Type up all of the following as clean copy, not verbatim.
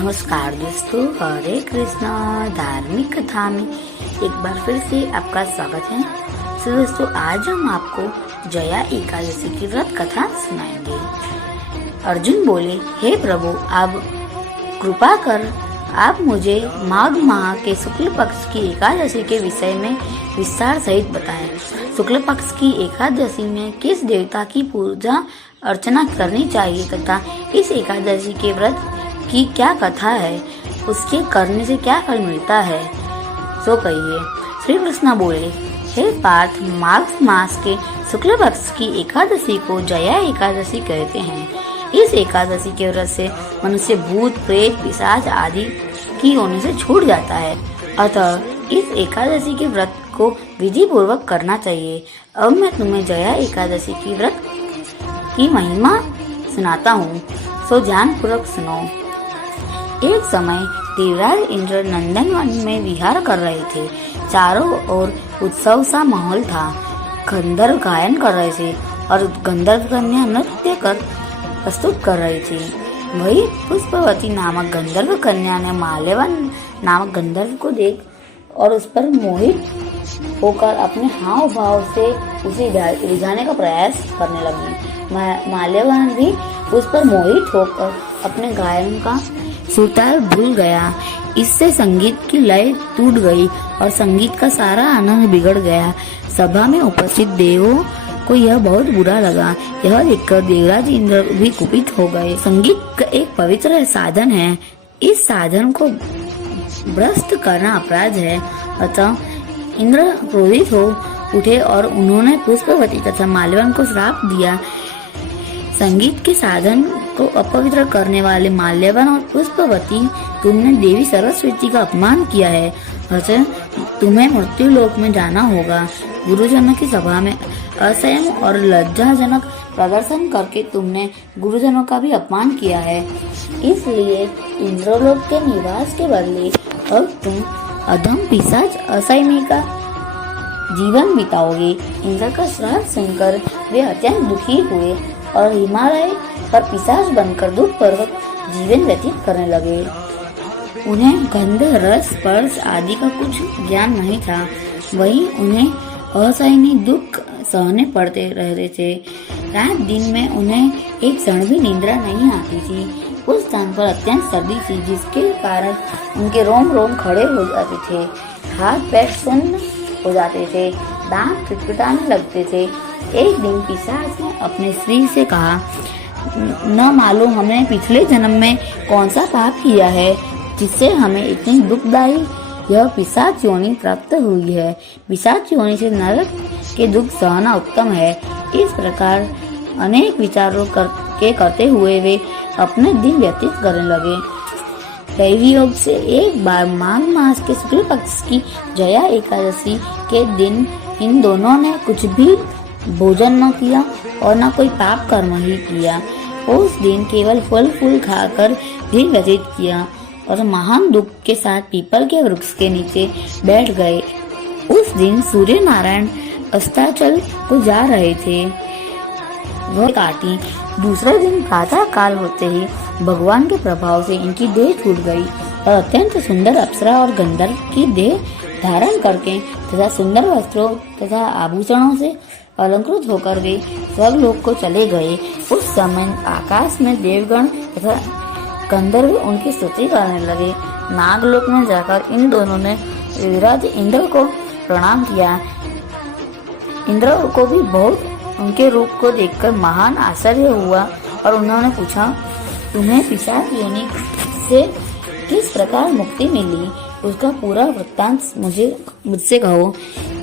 नमस्कार दोस्तों, हरे कृष्णा धार्मिक कथा में एक बार फिर से आपका स्वागत है। तो दोस्तों, आज हम आपको जया एकादशी की व्रत कथा सुनाएंगे। अर्जुन बोले, हे प्रभु, आप कृपा कर आप मुझे माघ माह के शुक्ल पक्ष की एकादशी के विषय में विस्तार सहित बताएं। शुक्ल पक्ष की एकादशी में किस देवता की पूजा अर्चना करनी चाहिए तथा इस एकादशी के व्रत की क्या कथा है, उसके करने से क्या फल मिलता है, सो कहिए। श्री कृष्ण बोले, हे पार्थ, माघ मास के शुक्ल पक्ष की एकादशी को जया एकादशी कहते हैं। इस एकादशी के व्रत से मनुष्य भूत प्रेत पिशाच आदि की होने से छूट जाता है। अतः इस एकादशी के व्रत को विधि पूर्वक करना चाहिए। अब मैं तुम्हें जया एकादशी की व्रत की महिमा सुनाता हूँ, सो ध्यान पूर्वक सुनो। एक समय देवराज इंद्र नंदनवन में विहार कर रहे थे। चारों ओर उत्सव सा माहौल था। गंधर्व गायन कर रहे थे और गंधर्व कन्या नृत्य कर प्रस्तुत कर रही थी। वही पुष्पवती नामक गंधर्व कन्या ने माल्यवन नामक गंधर्व को देख और उस पर मोहित होकर अपने हाव भाव से उसे रिझाने का प्रयास करने लगी। माल्यवन भी उस पर मोहित होकर अपने गायन का सुरताल भूल गया। इससे संगीत की लय टूट गई और संगीत का सारा आनंद बिगड़ गया। सभा में उपस्थित देवों को यह बहुत बुरा लगा। यह देखकर देवराज इंद्र भी कुपित हो गए। संगीत एक पवित्र साधन है। इस साधन को भ्रष्ट करना अपराध है। अतः इंद्र क्रोधित हो उठे और उन्होंने पुष्पवती तथा माल्यवन को श्राप दिया। संगीत के साधन को अपवित्र करने वाले माल्यवन और पुष्पवती, तुमने देवी सरस्वती का अपमान किया है। अतः तुम्हें मृत्यु लोक में जाना होगा। गुरुजनों की सभा में असंयम और लज्जाजनक प्रदर्शन करके तुमने गुरुजनों का भी अपमान किया है। इसलिए इंद्रलोक के निवास के बदले अब तुम अधम पिशाच असंयमी का जीवन बिताओगे। इंद्र का श्राप सुनकर वे अत्यंत दुखी हुए और हिमालय पर पिशाच बनकर दुख पूर्वक जीवन व्यतीत करने लगे। उन्हें गंध रस स्पर्श आदि का कुछ ज्ञान नहीं था। वहीं उन्हें असहनीय दुख सहने पड़ते रहते थे। रात दिन में उन्हें एक क्षण भी निद्रा नहीं आती थी। उस स्थान पर अत्यंत सर्दी थी, जिसके कारण उनके रोम रोम खड़े हो जाते थे, हाथ पैर सुन्न हो जाते थे, दांत खिटखिटाने लगते थे। एक दिन पिशाच ने अपने स्त्री से कहा, न मालूम हमने पिछले जन्म में कौन सा पाप किया है जिससे हमें इतनी दुखदायी यह पिशाच योनि प्राप्त हुई है। पिशाच योनि से नरक के दुख सहना उत्तम है। इस प्रकार अनेक विचारों करते हुए वे अपने दिन व्यतीत करने लगे। दैवी योग से एक बार माघ मास के शुक्ल पक्ष की जया एकादशी के दिन इन दोनों ने कुछ भी भोजन न किया और न कोई पाप कर्म ही किया। उस दिन केवल फल फूल खाकर दिन व्यतीत किया और महान दुख के साथ पीपल के वृक्ष के नीचे बैठ गए। उस दिन सूर्य नारायण अस्ताचल को जा रहे थे। वह काटी। दूसरे दिन प्रातः काल होते ही भगवान के प्रभाव से इनकी देह छूट गई और अत्यंत सुंदर अप्सरा और गंधर्व की देह धारण करके तथा सुंदर वस्त्रों तथा आभूषणों से अलंकृत होकर वे स्वर्गलोक को चले गए। उस समय आकाश में देवगण तथा गंधर्व उनकी स्तुति करने लगे। नागलोक में जाकर इन दोनों ने विराज इंद्र को प्रणाम किया। इंद्र को भी बहुत उनके रूप को देखकर महान आश्चर्य हुआ और उन्होंने पूछा, तुम्हें पिशाच योनि से किस प्रकार मुक्ति मिली, उसका पूरा वृत्तांत मुझसे कहो।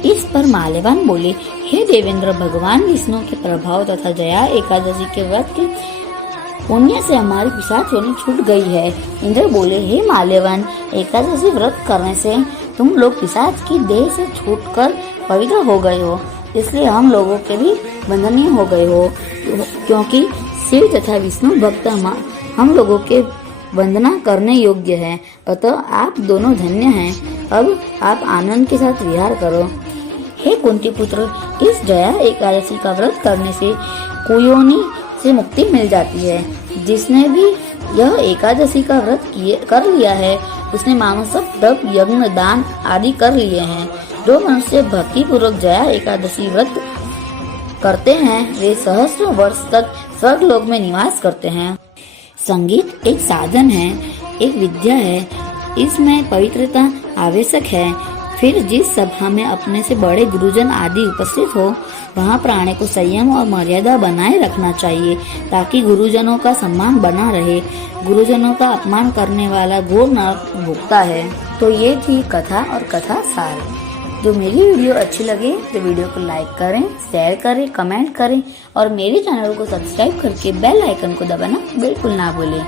इस पर माल्यवन बोले, हे देवेंद्र, भगवान विष्णु के प्रभाव तथा जया एकादशी के व्रत के पुण्य से हमारी पिशाच योनि छूट गई है। इंद्र बोले, हे माल्यवन, एकादशी व्रत करने से तुम लोग पिशाच की देह से छूटकर पवित्र हो गए हो, इसलिए हम लोगों के भी बंधनीय हो गए हो, क्योंकि शिव तथा विष्णु भक्त हम लोगों के वंदना करने योग्य है। अतः आप दोनों धन्य हैं। अब आप आनंद के साथ विहार करो। हे कुंती पुत्र, इस जया एकादशी का व्रत करने से कुयोनि से मुक्ति मिल जाती है। जिसने भी यह एकादशी का व्रत कर लिया है उसने मानो सब तप यज्ञ दान आदि कर लिए हैं। जो मनुष्य भक्ति पूर्वक जया एकादशी व्रत करते हैं वे सहस्रों वर्ष तक स्वर्गलोक में निवास करते हैं। संगीत एक साधन है, एक विद्या है, इसमें पवित्रता आवश्यक है। फिर जिस सभा में अपने से बड़े गुरुजन आदि उपस्थित हो वहाँ प्राणी को संयम और मर्यादा बनाए रखना चाहिए ताकि गुरुजनों का सम्मान बना रहे। गुरुजनों का अपमान करने वाला घोर नरक भुगता है। तो ये थी कथा और कथा सार। जो मेरी वीडियो अच्छी लगे तो वीडियो को लाइक करें, शेयर करें, कमेंट करें और मेरे चैनल को सब्सक्राइब करके बेल आइकन को दबाना बिल्कुल ना भूलें।